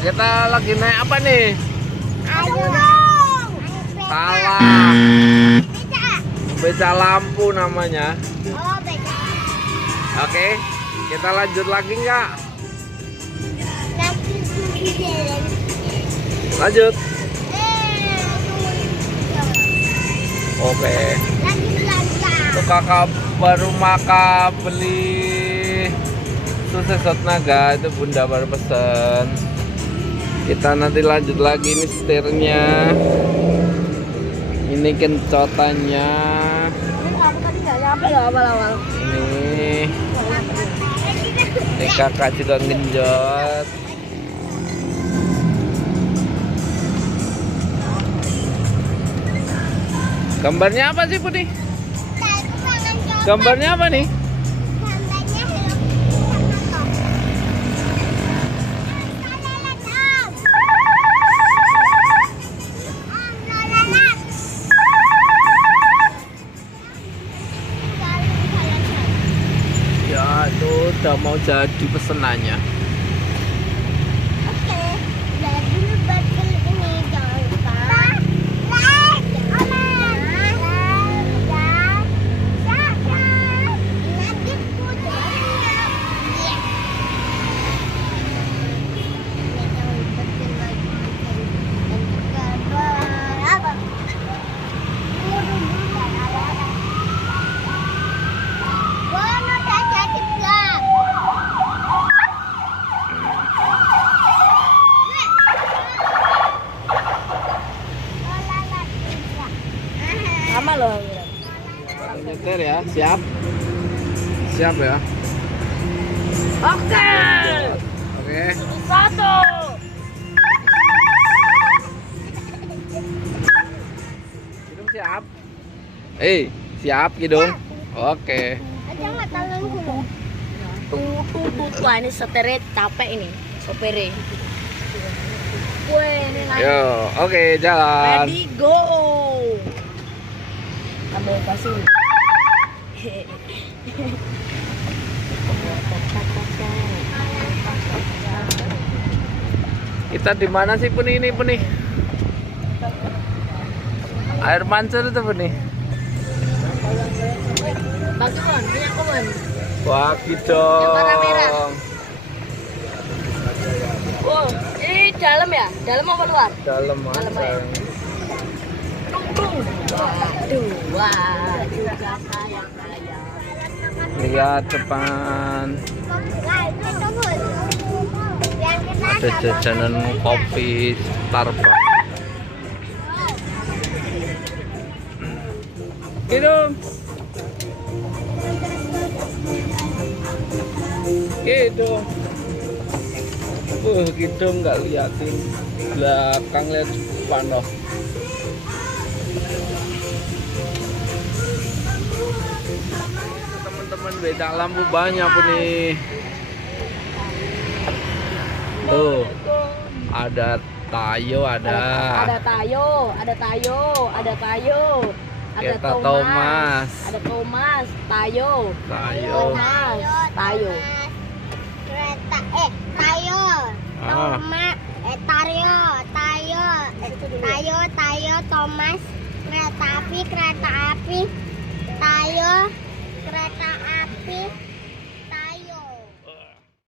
kita lagi naik apa nih? Ayo. Salah. Beca. Beca lampu namanya. Oh, beca. Oke, kita lanjut lagi nggak? Lanjut. Oke. Tuh kakak baru beli susu sot naga, itu bunda baru pesen. Kita nanti lanjut lagi ini setirnya, ini kencotannya, ini kakak juga ngenjot. Gambarnya apa sih Putih? Gambarnya apa nih? Ya, itu udah mau jadi pesenannya. Oke, jadi lu bakal ini jangan lupa like, comment, dan nanti putarnya. Sama loh. Nyetir ya, siap? Siap ya? Oke. Oke. Satu. Kidung siap? Siap Kidung? Oke. Aja nggak talon dulu. Tuh, ini setirnya capek ini, sopirnya. Wih, ini lagi. Yo, oke, jalan. Ready, go. Ambil pasir. Kita di mana sih Puni ini Puni? Air mancur itu Puni. Bagaimana? Punya komen. Wah, gitu. warna merah. Wow, ini dalam ya? Dalam apa luar? Dalam Dalam Mas. ya? Tung. Waduh, wah, juga sayang. Lihat depan. Ada jajanan kopi Starbucks. Kidung. Kidung. Kidung nggak liatin belakang, lihat depan loh. Teman-teman, beda lampu banyak pun nih. Tuh, ada Tayo, ada Tayo, ada Kita Thomas. ada Thomas, Tayo, Tayo. Thomas, Tayo. Kereta Tayo. Ah. Thomas Tayo, Thomas, kereta api,